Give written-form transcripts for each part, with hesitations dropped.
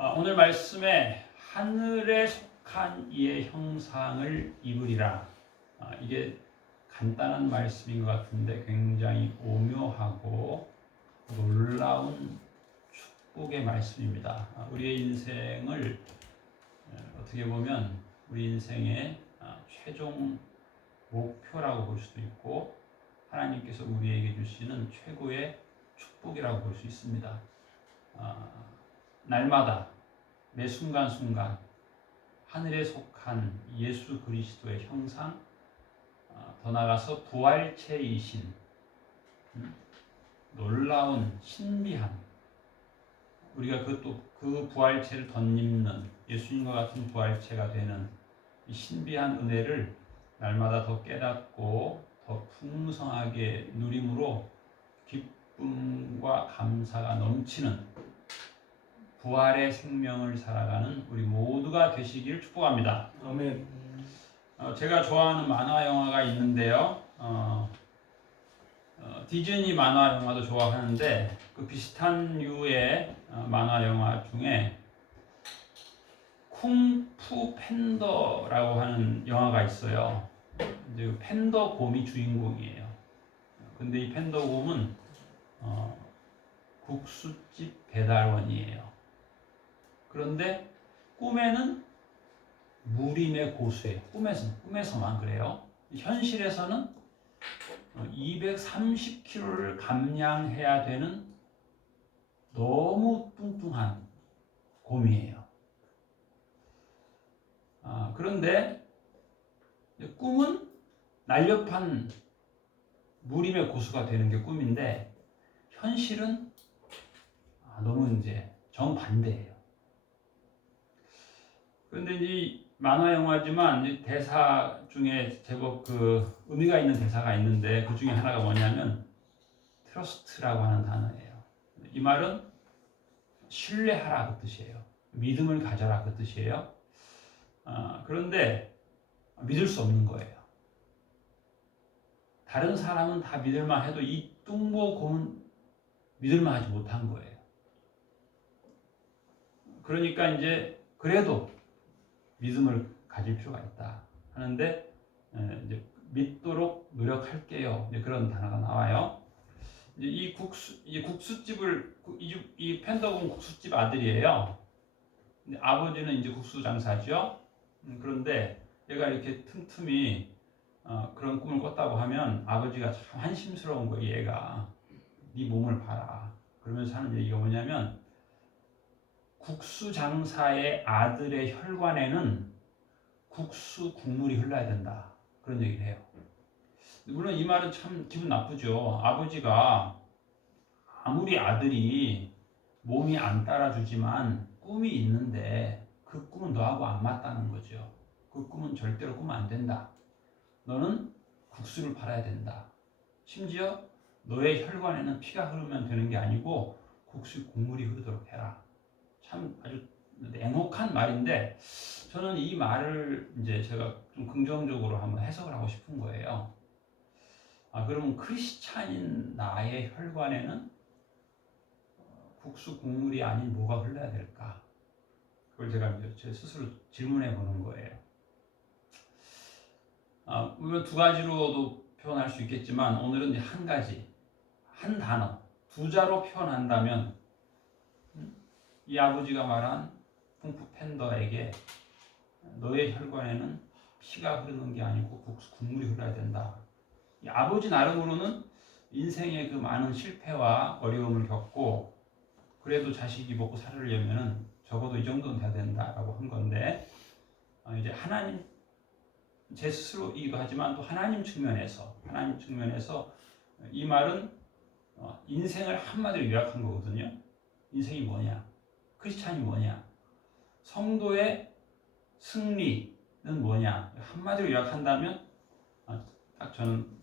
오늘 말씀에 하늘에 속한 이의 형상을 입으리라. 이게 간단한 말씀인 것 같은데 굉장히 오묘하고 놀라운 축복의 말씀입니다. 우리의 인생을 어떻게 보면 우리 인생의 최종 목표라고 볼 수도 있고 하나님께서 우리에게 주시는 최고의 축복이라고 볼 수 있습니다. 날마다 매 순간순간 하늘에 속한 예수 그리스도의 형상, 더 나아가서 부활체이신 놀라운 신비한, 우리가 그 부활체를 덧입는 예수님과 같은 부활체가 되는 이 신비한 은혜를 날마다 더 깨닫고 더 풍성하게 누림으로 기쁨과 감사가 넘치는 부활의 생명을 살아가는 우리 모두가 되시기를 축복합니다. 아멘. 제가 좋아하는 만화 영화가 있는데요. 디즈니 만화 영화도 좋아하는데 그 비슷한 류의 만화 영화 중에 쿵푸 팬더라고 하는 영화가 있어요. 이제 팬더 곰이 주인공이에요. 근데 이 팬더 곰은 국수집 배달원이에요. 그런데 꿈에는 무림의 고수예요. 꿈에서만 그래요. 현실에서는 230kg를 감량해야 되는 너무 뚱뚱한 곰이에요. 그런데 꿈은 날렵한 무림의 고수가 되는 게 꿈인데 현실은 너무 이제 정반대예요. 그런데 이제 만화 영화지만 대사 중에 제법 그 의미가 있는 대사가 있는데 그 중에 하나가 뭐냐면 트러스트라고 하는 단어예요. 이 말은 신뢰하라 그 뜻이에요. 믿음을 가져라 그 뜻이에요. 그런데 믿을 수 없는 거예요. 다른 사람은 다 믿을만 해도 이 뚱보곰은 믿을만 하지 못한 거예요. 그러니까 이제 그래도 믿음을 가질 필요가 있다 하는데 이제 믿도록 노력할게요. 이제 그런 단어가 나와요. 이제 이 국수집을 이 팬더곰 국수집 아들이에요. 아버지는 이제 국수 장사죠. 그런데 얘가 이렇게 틈틈이 그런 꿈을 꿨다고 하면 아버지가 참 한심스러운 거예요. 얘가 네 몸을 봐라. 그러면서 하는 얘기가 뭐냐면 국수 장사의 아들의 혈관에는 국수 국물이 흘러야 된다. 그런 얘기를 해요. 물론 이 말은 참 기분 나쁘죠. 아버지가 아무리 아들이 몸이 안 따라주지만 꿈이 있는데 그 꿈은 너하고 안 맞다는 거죠. 그 꿈은 절대로 꾸면 안 된다. 너는 국수를 팔아야 된다. 심지어 너의 혈관에는 피가 흐르면 되는 게 아니고 국수 국물이 흐르도록 해라. 참 아주 냉혹한 말인데 저는 이 말을 이제 제가 좀 긍정적으로 한번 해석을 하고 싶은 거예요. 그러면 크리스찬인 나의 혈관에는 국수 국물이 아닌 뭐가 흘러야 될까? 그걸 제가 이제 제 스스로 질문해 보는 거예요. 물론 두 가지로도 표현할 수 있겠지만 오늘은 이제 한 가지, 한 단어, 두 자로 표현한다면 이 아버지가 말한 쿵푸 팬더에게 너의 혈관에는 피가 흐르는 게 아니고 국물이 흘러야 된다. 이 아버지 나름으로는 인생의 그 많은 실패와 어려움을 겪고 그래도 자식이 먹고 살으려면은 적어도 이 정도는 돼야 된다라고 한 건데 이제 하나님 제 스스로이기도 하지만 또 하나님 측면에서 이 말은 인생을 한마디로 요약한 거거든요. 인생이 뭐냐? 크리스찬이 뭐냐? 성도의 승리는 뭐냐? 한마디로 요약한다면 딱 저는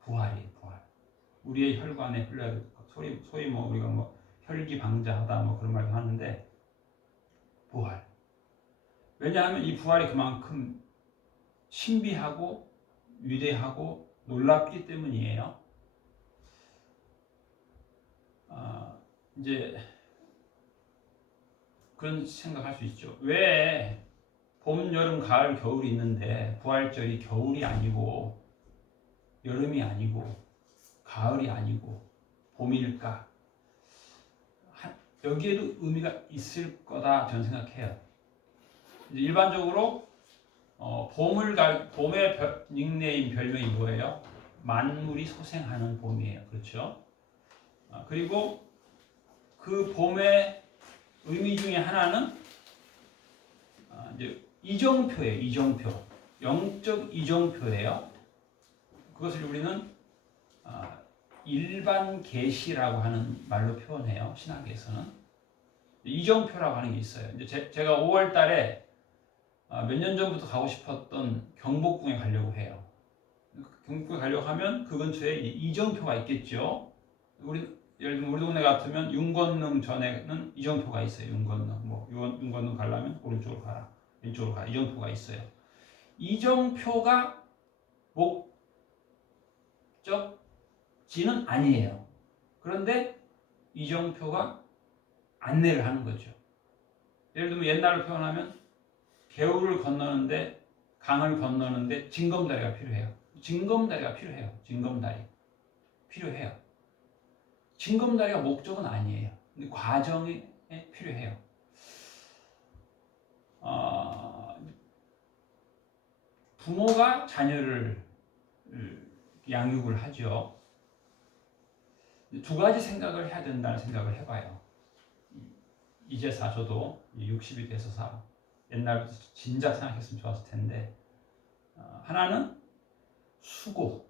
부활. 우리의 혈관에 흘러야 소위 뭐 우리가 뭐 혈기방자하다 뭐 그런 말도 하는데 부활. 왜냐하면 이 부활이 그만큼 신비하고 위대하고 놀랍기 때문이에요. 이제 그런 생각할 수 있죠. 왜 봄, 여름, 가을, 겨울이 있는데 부활절이 겨울이 아니고 여름이 아니고 가을이 아니고 봄일까? 여기에도 의미가 있을 거다 저는 생각해요. 일반적으로 봄의 닉네임 별명이 뭐예요? 만물이 소생하는 봄이에요. 그렇죠? 그리고 그 봄의 의미 중에 하나는 이제 이정표예요. 이정표. 영적 이정표예요. 그것을 우리는 일반 계시라고 하는 말로 표현해요. 신학에서는 이정표라고 하는 게 있어요. 이제 제가 5월 달에 몇 년 전부터 가고 싶었던 경복궁에 가려고 해요. 경복궁에 가려고 하면 그 근처에 이정표가 있겠죠. 예를 들면 우리 동네 같으면 윤건능 전에는 이정표가 있어요. 윤건능. 윤건능 가려면 오른쪽으로 가라. 왼쪽으로 가라. 이정표가 있어요. 이정표가 목적지는 아니에요. 그런데 이정표가 안내를 하는 거죠. 예를 들면 옛날로 표현하면 개울을 건너는데 강을 건너는데 징검다리가 필요해요. 징검다리가 필요해요. 징검다리 필요해요. 징검다리가 목적은 아니에요. 근데 과정에 필요해요. 부모가 자녀를 양육을 하죠. 두 가지 생각을 해야 된다는 생각을 해봐요. 이제사 저도 60이 돼서 옛날부터 진작 생각했으면 좋았을 텐데 하나는 수고예요.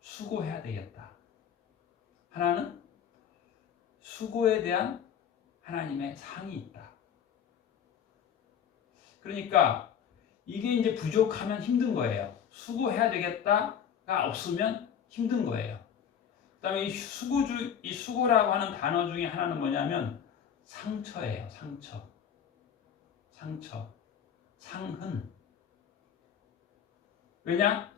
수고해야 되겠다. 하나는 수고에 대한 하나님의 상이 있다. 그러니까 이게 이제 부족하면 힘든 거예요. 수고해야 되겠다가 없으면 힘든 거예요. 그다음에 이 수고라고 하는 단어 중에 하나는 뭐냐면 상처예요. 상흔. 왜냐?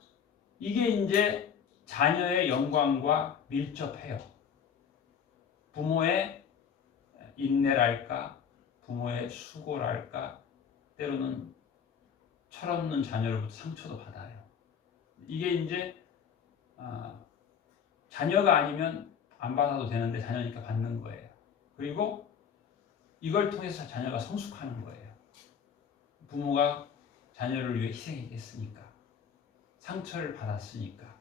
이게 이제 자녀의 영광과 밀접해요. 부모의 인내랄까, 부모의 수고랄까, 때로는 철없는 자녀로부터 상처도 받아요. 이게 이제 자녀가 아니면 안 받아도 되는데 자녀니까 받는 거예요. 그리고 이걸 통해서 자녀가 성숙하는 거예요. 부모가 자녀를 위해 희생했으니까, 상처를 받았으니까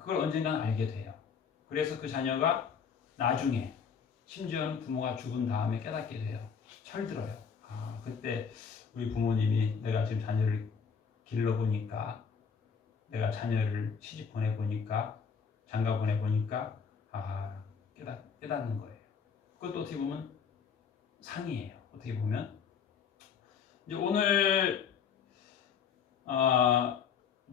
그걸 언젠가는 알게 돼요. 그래서 그 자녀가 나중에 심지어는 부모가 죽은 다음에 깨닫게 돼요. 철들어요. 그때 우리 부모님이 내가 지금 자녀를 길러보니까, 내가 자녀를 시집 보내보니까, 장가 보내보니까 깨닫는 거예요. 그것도 어떻게 보면 상이에요. 어떻게 보면 이제 오늘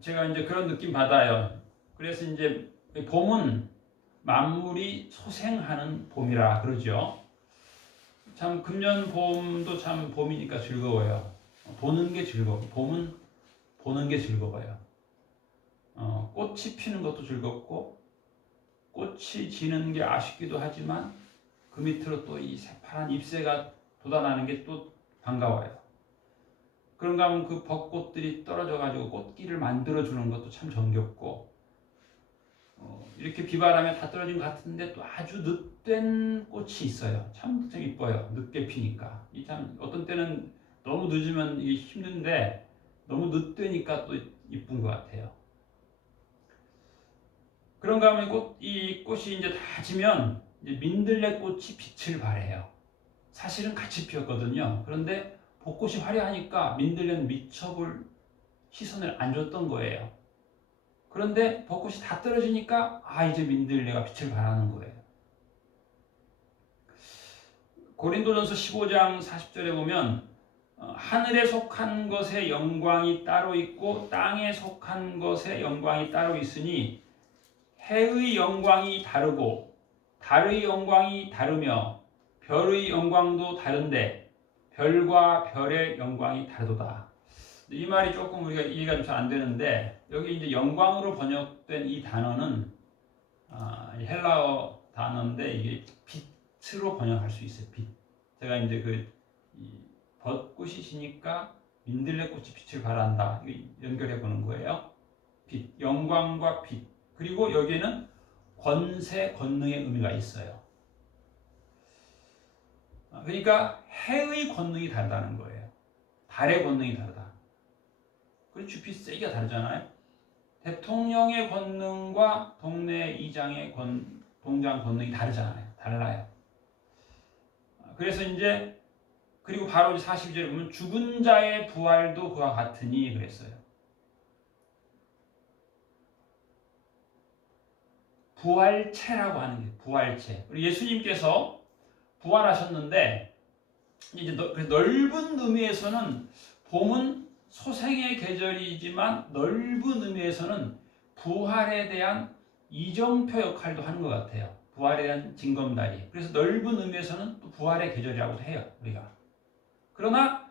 제가 이제 그런 느낌 받아요. 그래서 이제 봄은 만물이 소생하는 봄이라 그러죠. 참 금년 봄도 참 봄이니까 즐거워요. 보는 게 즐거워. 봄은 보는 게 즐거워요. 꽃이 피는 것도 즐겁고 꽃이 지는 게 아쉽기도 하지만 그 밑으로 또 이 새파란 잎새가 돋아나는 게 또 반가워요. 그런가 하면 그 벚꽃들이 떨어져가지고 꽃길을 만들어주는 것도 참 정겹고, 이렇게 비바람에 다 떨어진 것 같은데 또 아주 늦된 꽃이 있어요. 참 이뻐요. 늦게 피니까. 참 어떤 때는 너무 늦으면 이게 힘든데 너무 늦되니까 또 이쁜 것 같아요. 그런가 하면 이 꽃이 이제 다 지면 이제 민들레꽃이 빛을 발해요. 사실은 같이 피었거든요. 그런데 벚꽃이 화려하니까 민들레는 미쳐볼 시선을 안 줬던 거예요. 그런데 벚꽃이 다 떨어지니까 이제 민들레가 빛을 발하는 거예요. 고린도전서 15장 40절에 보면 하늘에 속한 것의 영광이 따로 있고 땅에 속한 것의 영광이 따로 있으니 해의 영광이 다르고 달의 영광이 다르며 별의 영광도 다른데 별과 별의 영광이 다르도다. 이 말이 조금 우리가 이해가 좀 잘 안 되는데, 여기 이제 영광으로 번역된 이 단어는 헬라어 단어인데 이게 빛으로 번역할 수 있어요. 빛. 제가 이제 이 벚꽃이 지니까 민들레꽃이 빛을 발한다. 연결해 보는 거예요. 빛, 영광과 빛. 그리고 여기에는 권세, 권능의 의미가 있어요. 그러니까 해의 권능이 다르다는 거예요. 달의 권능이 다르다. 그리고 주빛 세기가 다르잖아요. 대통령의 권능과 동네 이장의 동장 권능이 다르잖아요. 달라요. 그래서 이제 그리고 바로 42절에 보면 죽은 자의 부활도 그와 같으니 그랬어요. 부활체라고 하는 게 부활체. 예수님께서 부활하셨는데 이제 넓은 의미에서는 봄은 소생의 계절이지만 넓은 의미에서는 부활에 대한 이정표 역할도 하는 것 같아요. 부활에 대한 징검다리. 그래서 넓은 의미에서는 또 부활의 계절이라고도 해요. 우리가. 그러나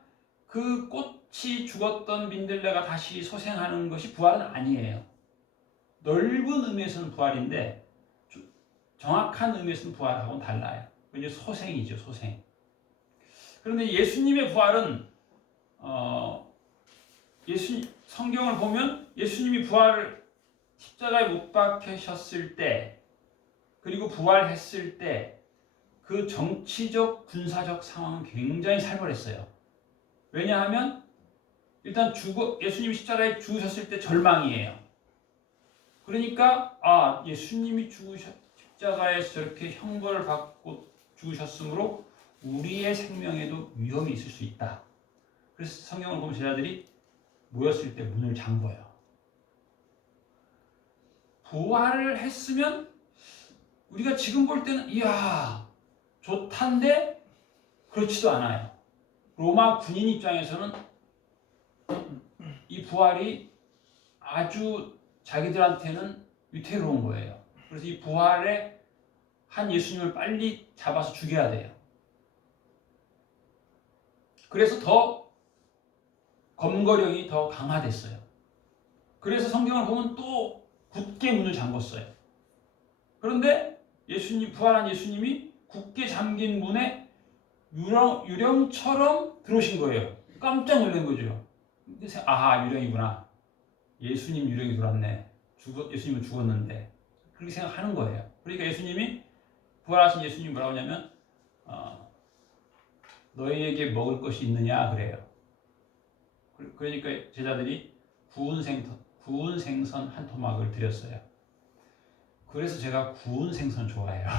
그 꽃이 죽었던 민들레가 다시 소생하는 것이 부활은 아니에요. 넓은 의미에서는 부활인데 정확한 의미에서는 부활하고는 달라요. 이제 소생이죠. 소생. 그런데 예수님의 부활은 성경을 보면 예수님이 부활을 십자가에 못 박히셨을 때 그리고 부활했을 때 그 정치적 군사적 상황은 굉장히 살벌했어요. 왜냐하면 일단 예수님이 십자가에 죽으셨을 때 절망이에요. 그러니까 예수님이 십자가에서 저렇게 형벌을 받고 죽으셨으므로 우리의 생명에도 위험이 있을 수 있다. 그래서 성경을 보면 제자들이 모였을 때 문을 잠궈요. 부활을 했으면 우리가 지금 볼 때는 이야 좋단데 그렇지도 않아요. 로마 군인 입장에서는 이 부활이 아주 자기들한테는 위태로운 거예요. 그래서 이 부활에 한 예수님을 빨리 잡아서 죽여야 돼요. 그래서 더 검거령이 더 강화됐어요. 그래서 성경을 보면 또 굳게 문을 잠궜어요. 그런데 부활한 예수님이 굳게 잠긴 문에 유령처럼 들어오신 거예요. 깜짝 놀란 거죠. 유령이구나. 예수님 유령이 들어왔네. 예수님은 죽었는데. 그렇게 생각하는 거예요. 그러니까 부활하신 예수님이 뭐라고 하냐면 너희에게 먹을 것이 있느냐 그래요. 그러니까 제자들이 구운 생선 한 토막을 드렸어요. 그래서 제가 구운 생선 좋아해요.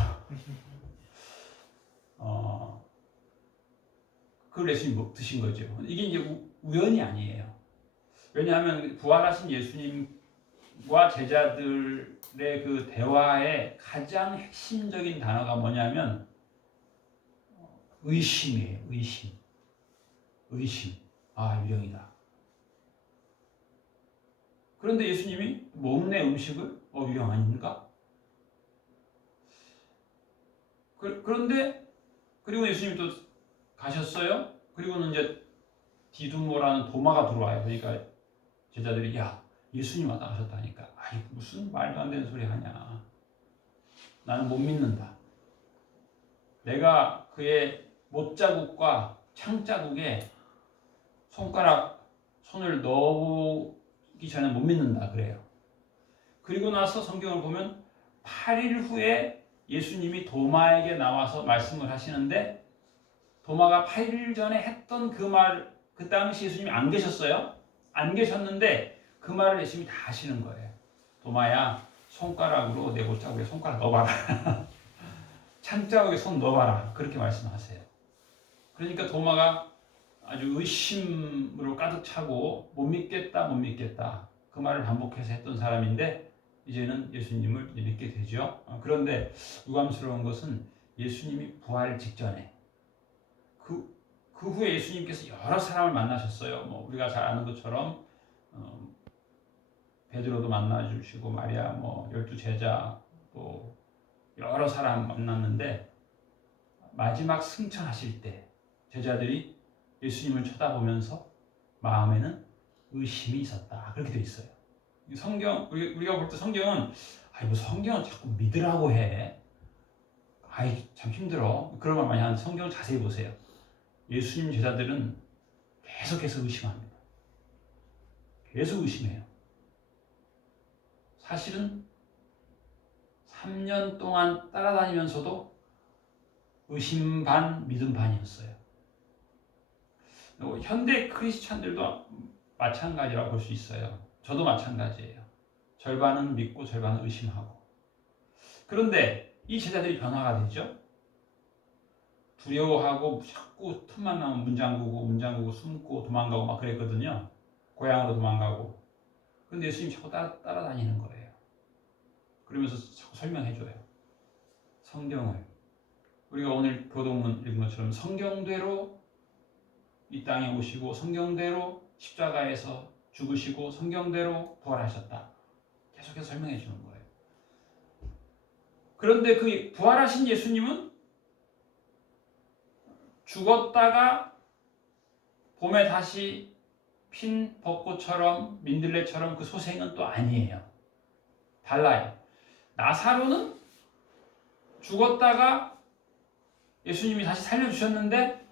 그걸 예수님 드신 거죠. 이게 이제 우연이 아니에요. 왜냐하면 부활하신 예수님과 제자들의 그 대화의 가장 핵심적인 단어가 뭐냐면 의심이에요. 의심. 유령이다. 그런데 예수님이 먹네 음식을 유령 아닙니까? 그런데 그리고 예수님이 또 가셨어요. 그리고는 이제 디두모라는 도마가 들어와요. 그러니까 제자들이 예수님 왔다 가셨다니까 무슨 말도 안 되는 소리 하냐. 나는 못 믿는다. 내가 그의 못자국과 창자국에 손을 넣기 전에 못 믿는다 그래요. 그리고 나서 성경을 보면 8일 후에 예수님이 도마에게 나와서 말씀을 하시는데 도마가 8일 전에 했던 그 당시 예수님이 안 계셨어요. 안 계셨는데 그 말을 예수님이 다 하시는 거예요. 도마야, 손가락으로 내 못자국에 손가락 넣어봐라. 창자국에 손 넣어봐라. 그렇게 말씀하세요. 그러니까 도마가 아주 의심으로 가득 차고 못 믿겠다. 그 말을 반복해서 했던 사람인데 이제는 예수님을 믿게 되죠. 그런데 유감스러운 것은 예수님이 부활 직전에 그 후에 예수님께서 여러 사람을 만나셨어요. 우리가 잘 아는 것처럼 베드로도 만나주시고 마리아 12제자 또 여러 사람 만났는데 마지막 승천하실 때 제자들이 예수님을 쳐다보면서 마음에는 의심이 있었다. 그렇게 돼 있어요. 우리가 볼 때 성경은 성경은 자꾸 믿으라고 해. 아이 참 힘들어. 그런 말 많이 하는 성경을 자세히 보세요. 예수님 제자들은 계속해서 의심합니다. 계속 의심해요. 사실은 3년 동안 따라다니면서도 의심 반, 믿음 반이었어요. 현대 크리스찬들도 마찬가지라고 볼 수 있어요. 저도 마찬가지예요. 절반은 믿고 절반은 의심하고. 그런데 이 제자들이 변화가 되죠. 두려워하고 자꾸 틈만 나면 문 잠그고 숨고 도망가고 막 그랬거든요. 고향으로 도망가고. 근데 예수님이 자꾸 따라다니는 거예요. 그러면서 자꾸 설명해줘요. 성경을. 우리가 오늘 교동문 읽은 것처럼 성경대로 이 땅에 오시고 성경대로 십자가에서 죽으시고 성경대로 부활하셨다. 계속해서 설명해 주는 거예요. 그런데 그 부활하신 예수님은 죽었다가 봄에 다시 핀 벚꽃처럼 민들레처럼 그 소생은 또 아니에요. 달라요. 나사로는 죽었다가 예수님이 다시 살려주셨는데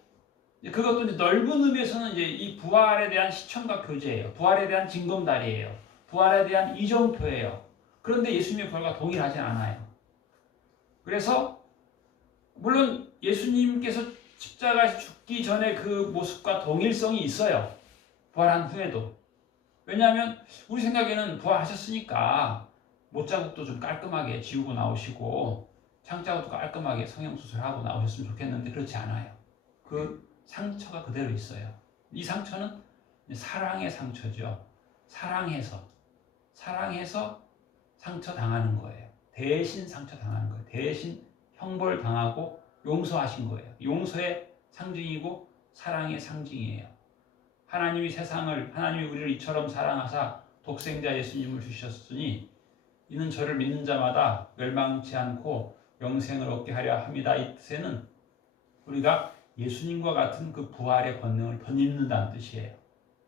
그것도 이제 넓은 의미에서는 이제 이 부활에 대한 시청과 교제예요. 부활에 대한 징검다리예요. 부활에 대한 이정표예요. 그런데 예수님의 부활과 동일하지 않아요. 그래서 물론 예수님께서 십자가에서 죽기 전에 그 모습과 동일성이 있어요. 부활한 후에도. 왜냐하면 우리 생각에는 부활하셨으니까 못자국도 좀 깔끔하게 지우고 나오시고 창자국도 깔끔하게 성형수술하고 나오셨으면 좋겠는데 그렇지 않아요. 그 상처가 그대로 있어요. 이 상처는 사랑의 상처죠. 사랑해서 상처 당하는 거예요. 대신 상처 당하는 거예요. 대신 형벌 당하고 용서하신 거예요. 용서의 상징이고 사랑의 상징이에요. 하나님이 우리를 이처럼 사랑하사 독생자 예수님을 주셨으니 이는 저를 믿는 자마다 멸망치 않고 영생을 얻게 하려 합니다. 이 뜻에는 우리가 예수님과 같은 그 부활의 권능을 덧입는다는 뜻이에요.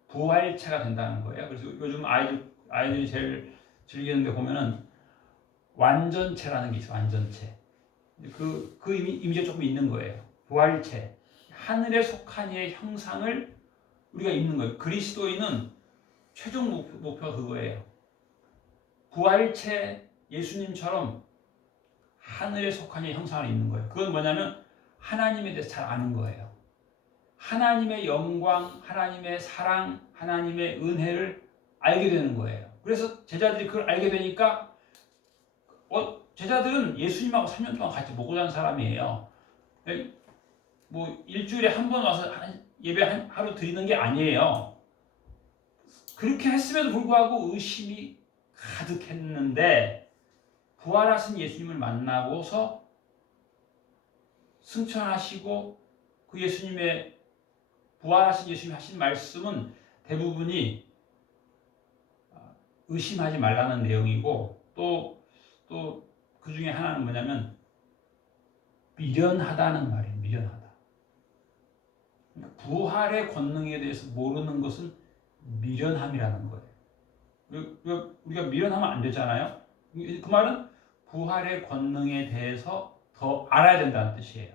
부활체가 된다는 거예요. 그래서 요즘 아이들이 제일 즐기는 데 보면은 완전체라는 게 있어요. 완전체. 그 이미지가 조금 있는 거예요. 부활체. 하늘에 속한 이의 형상을 우리가 입는 거예요. 그리스도인은 최종 목표가 그거예요. 부활체 예수님처럼 하늘에 속한 이의 형상을 입는 거예요. 그건 뭐냐면 하나님에 대해서 잘 아는 거예요. 하나님의 영광, 하나님의 사랑, 하나님의 은혜를 알게 되는 거예요. 그래서 제자들이 그걸 알게 되니까 제자들은 예수님하고 3년 동안 같이 먹고 자는 사람이에요. 뭐 일주일에 한 번 와서 예배 하루 드리는 게 아니에요. 그렇게 했음에도 불구하고 의심이 가득했는데 부활하신 예수님을 만나고서 승천하시고 그 예수님의 부활하신 예수님이 하신 말씀은 대부분이 의심하지 말라는 내용이고 또 그 중에 하나는 뭐냐면 미련하다는 말이에요. 미련하다. 그러니까 부활의 권능에 대해서 모르는 것은 미련함이라는 거예요. 우리가 미련하면 안 되잖아요. 그 말은 부활의 권능에 대해서 더 알아야 된다는 뜻이에요.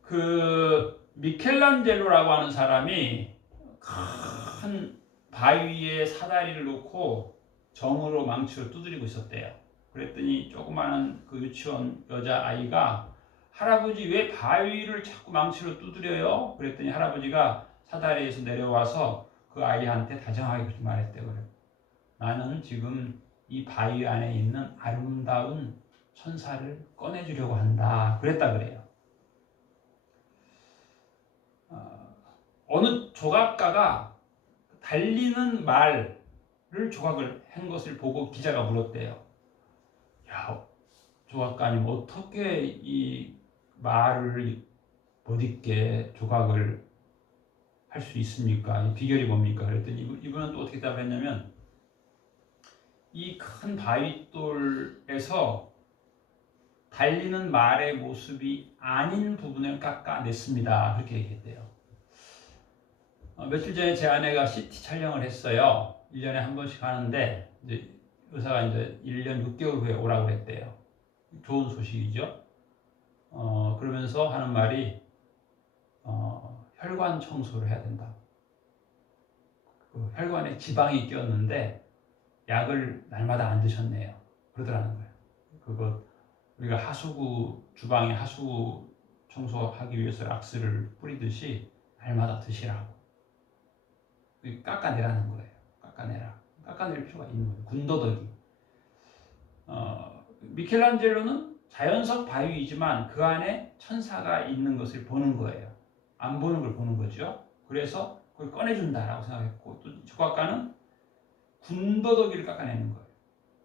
그 미켈란젤로라고 하는 사람이 큰 바위에 사다리를 놓고 정으로 망치로 두드리고 있었대요. 그랬더니 조그마한 그 유치원 여자아이가 할아버지 왜 바위를 자꾸 망치로 두드려요? 그랬더니 할아버지가 사다리에서 내려와서 그 아이한테 다정하게 그렇게 말했대요. 그래. 나는 지금 이 바위 안에 있는 아름다운 천사를 꺼내주려고 한다. 그랬다 그래요. 어느 조각가가 달리는 말을 조각을 한 것을 보고 기자가 물었대요. 야, 조각가님 어떻게 이 말을 못 잊게 조각을 할 수 있습니까? 비결이 뭡니까? 그랬더니 이분은 또 어떻게 답했냐면 이 큰 바위돌에서 달리는 말의 모습이 아닌 부분을 깎아냈습니다. 그렇게 얘기했대요. 며칠 전에 제 아내가 CT 촬영을 했어요. 1년에 한 번씩 하는데 이제 의사가 이제 1년 6개월 후에 오라고 했대요. 좋은 소식이죠. 그러면서 하는 말이 혈관 청소를 해야 된다. 그 혈관에 지방이 꼈는데 약을 날마다 안 드셨네요. 그러더라는 거예요. 그거 우리가 주방에 하수구 청소하기 위해서 락스를 뿌리듯이 날마다 드시라고. 깎아내라는 거예요. 깎아낼 필요가 있는 거예요. 군더더기. 미켈란젤로는 자연석 바위이지만 그 안에 천사가 있는 것을 보는 거예요. 안 보는 걸 보는 거죠. 그래서 그걸 꺼내준다라고 생각했고, 또 조각가는 군더더기를 깎아내는 거예요.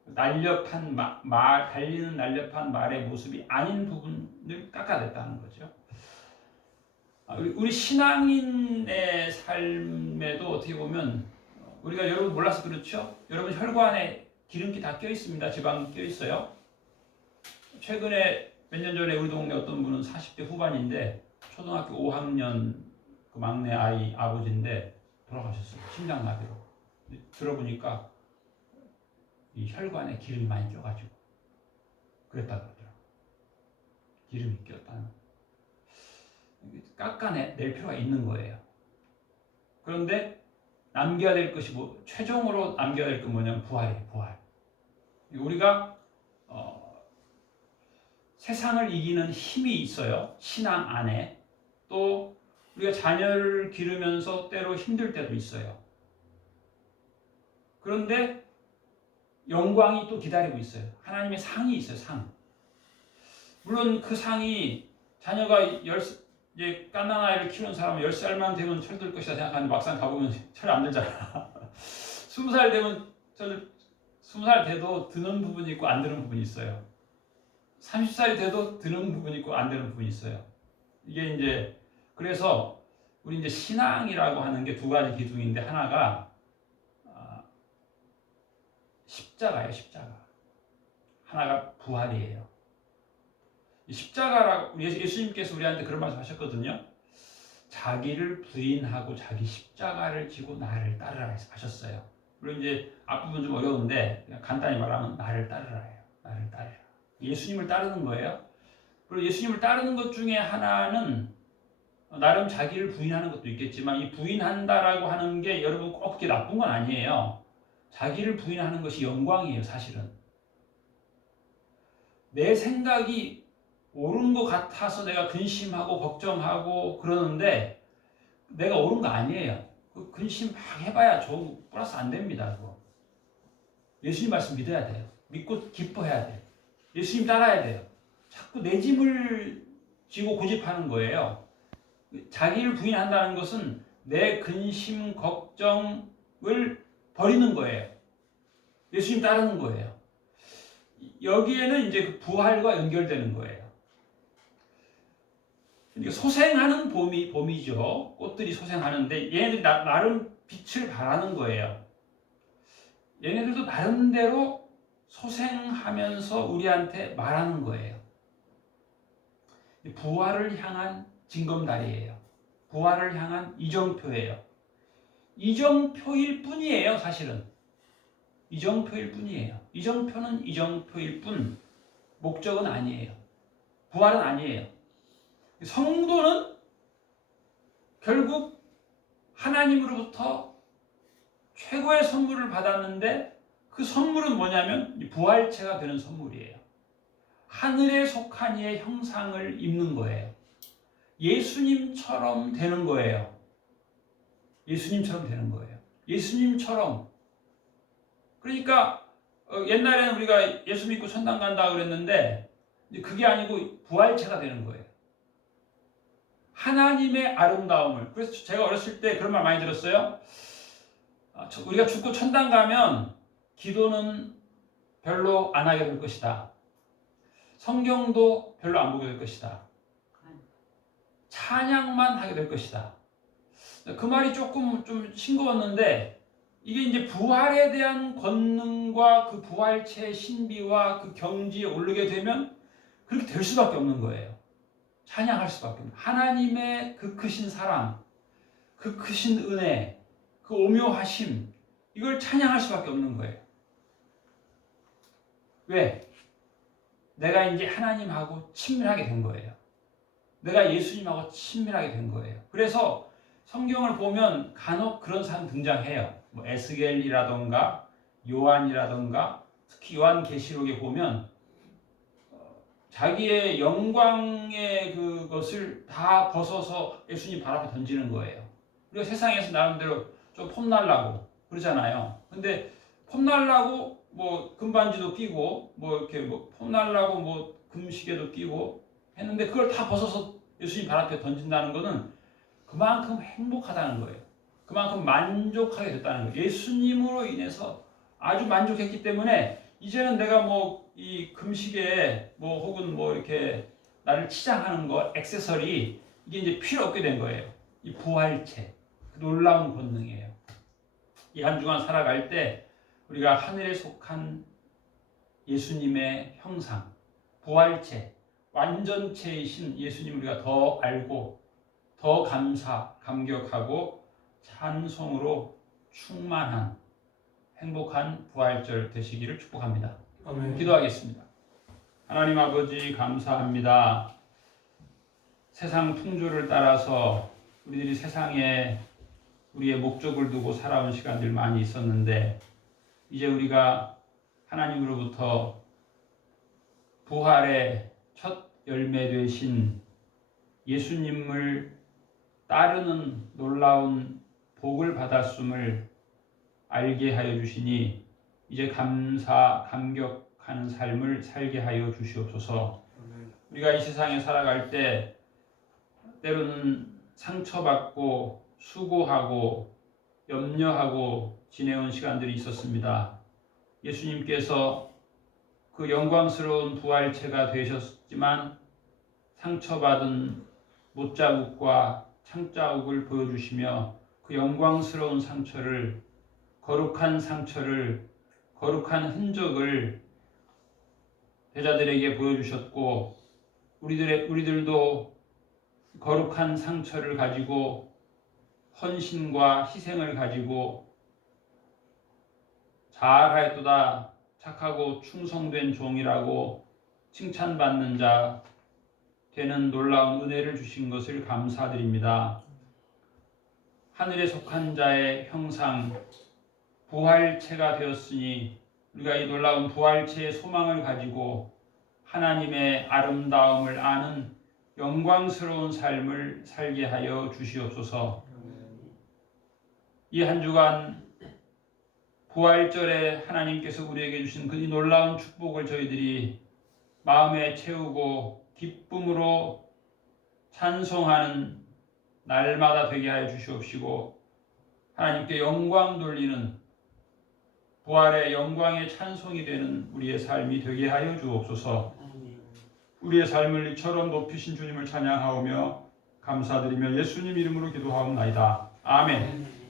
날렵한 달리는 날렵한 말의 모습이 아닌 부분을 깎아냈다는 거죠. 우리 신앙인의 삶에도 어떻게 보면 우리가 여러분 몰라서 그렇죠? 여러분 혈관에 기름기 다 껴 있습니다. 지방 껴 있어요. 최근에 몇 년 전에 우리 동네 어떤 분은 40대 후반인데 초등학교 5학년 그 막내 아이 아버지인데 돌아가셨어요. 심장마비로. 들어보니까 이 혈관에 기름이 많이 껴가지고 그랬다 그러더라고요. 기름이 꼈다는. 깎아낼 필요가 있는 거예요. 그런데 남겨야 될 것이 최종으로 남겨야 될 건 뭐냐면 부활이에요. 부활. 우리가 세상을 이기는 힘이 있어요. 신앙 안에. 또 우리가 자녀를 기르면서 때로 힘들 때도 있어요. 그런데 영광이 또 기다리고 있어요. 하나님의 상이 있어요. 상. 물론 그 상이 자녀가 이제 갓난 아이를 키우는 사람은 10살만 되면 철들 것이다 생각하는데 막상 가보면 철 안 들잖아. 20살 되면 20살 돼도 드는 부분이 있고 안 드는 부분이 있어요. 30살이 돼도 드는 부분이 있고 안 드는 부분이 있어요. 이게 이제 그래서 우리 이제 신앙이라고 하는 게 두 가지 기둥인데 하나가 십자가예요. 십자가. 하나가 부활이에요. 십자가라고 예수님께서 우리한테 그런 말씀 하셨거든요. 자기를 부인하고 자기 십자가를 지고 나를 따르라 하셨어요. 그리고 이제 앞부분 좀 어려운데 그냥 간단히 말하면 나를 따르라예요. 나를 따르라. 예수님을 따르는 거예요. 그리고 예수님을 따르는 것 중에 하나는 나름 자기를 부인하는 것도 있겠지만 이 부인한다라고 하는 게 여러분 꼭 그렇게 나쁜 건 아니에요. 자기를 부인하는 것이 영광이에요. 사실은. 내 생각이 옳은 것 같아서 내가 근심하고 걱정하고 그러는데 내가 옳은 거 아니에요. 그 근심 막 해봐야 플러스 안 됩니다. 그거. 예수님 말씀 믿어야 돼요. 믿고 기뻐해야 돼요. 예수님 따라야 돼요. 자꾸 내 짐을 지고 고집하는 거예요. 자기를 부인한다는 것은 내 근심, 걱정을 버리는 거예요. 예수님 따르는 거예요. 여기에는 이제 그 부활과 연결되는 거예요. 그러니까 소생하는 봄이죠. 꽃들이 소생하는데 얘네들이 나름 빛을 발하는 거예요. 얘네들도 나름대로 소생하면서 우리한테 말하는 거예요. 부활을 향한 징검다리예요. 부활을 향한 이정표예요. 이정표일 뿐이에요, 사실은. 이정표일 뿐이에요. 이정표는 이정표일 뿐, 목적은 아니에요. 부활은 아니에요. 성도는 결국 하나님으로부터 최고의 선물을 받았는데 그 선물은 뭐냐면 부활체가 되는 선물이에요. 하늘에 속한 이의 형상을 입는 거예요. 예수님처럼 되는 거예요. 예수님처럼 되는 거예요. 예수님처럼. 그러니까 옛날에는 우리가 예수 믿고 천당 간다 그랬는데 그게 아니고 부활체가 되는 거예요. 하나님의 아름다움을. 그래서 제가 어렸을 때 그런 말 많이 들었어요. 우리가 죽고 천당 가면 기도는 별로 안 하게 될 것이다. 성경도 별로 안 보게 될 것이다. 찬양만 하게 될 것이다. 그 말이 조금 좀 싱거웠는데 이게 이제 부활에 대한 권능과 그 부활체의 신비와 그 경지에 오르게 되면 그렇게 될 수밖에 없는 거예요. 찬양할 수밖에 없는. 하나님의 그 크신 사랑, 그 크신 은혜, 그 오묘하심, 이걸 찬양할 수밖에 없는 거예요. 왜? 내가 이제 하나님하고 친밀하게 된 거예요. 내가 예수님하고 친밀하게 된 거예요. 그래서 성경을 보면 간혹 그런 사람 등장해요. 뭐 에스겔이라던가 요한이라던가 특히 요한계시록에 보면 자기의 영광의 그것을 다 벗어서 예수님 발 앞에 던지는 거예요. 우리가 세상에서 나름대로 좀 폼날라고 그러잖아요. 근데 폼날라고 뭐 금반지도 끼고 뭐 이렇게 뭐 폼날라고 뭐 금시계도 끼고 했는데 그걸 다 벗어서 예수님 발 앞에 던진다는 것은 그만큼 행복하다는 거예요. 그만큼 만족하게 됐다는 거예요. 예수님으로 인해서 아주 만족했기 때문에 이제는 내가 뭐 이 금시계 뭐 혹은 뭐 이렇게 나를 치장하는 거 액세서리 이게 이제 필요 없게 된 거예요. 이 부활체 그 놀라운 권능이에요. 이 한 주간 살아갈 때 우리가 하늘에 속한 예수님의 형상, 부활체, 완전체이신 예수님 우리가 더 알고 더 감격하고 찬송으로 충만한 행복한 부활절 되시기를 축복합니다. 아멘. 기도하겠습니다. 하나님 아버지 감사합니다. 세상 풍조를 따라서 우리들이 세상에 우리의 목적을 두고 살아온 시간들 많이 있었는데 이제 우리가 하나님으로부터 부활의 첫 열매 되신 예수님을 따르는 놀라운 복을 받았음을 알게 하여 주시니 이제 감격하는 삶을 살게 하여 주시옵소서. 우리가 이 세상에 살아갈 때 때로는 상처받고 수고하고 염려하고 지내온 시간들이 있었습니다. 예수님께서 그 영광스러운 부활체가 되셨지만 상처받은 못자국과 창자국을 보여주시며 그 영광스러운 상처를 거룩한 흔적을 제자들에게 보여주셨고 우리들도 거룩한 상처를 가지고 헌신과 희생을 가지고 잘하였도다 착하고 충성된 종이라고 칭찬받는 자 되는 놀라운 은혜를 주신 것을 감사드립니다. 하늘에 속한 자의 형상 부활체가 되었으니 우리가 이 놀라운 부활체의 소망을 가지고 하나님의 아름다움을 아는 영광스러운 삶을 살게 하여 주시옵소서. 이 한 주간 부활절에 하나님께서 우리에게 주신 그 놀라운 축복을 저희들이 마음에 채우고 기쁨으로 찬송하는 날마다 되게 하여 주시옵시고 하나님께 영광 돌리는 부활의 영광의 찬송이 되는 우리의 삶이 되게 하여 주옵소서. 우리의 삶을 이처럼 높이신 주님을 찬양하오며 감사드리며 예수님 이름으로 기도하옵나이다. 아멘.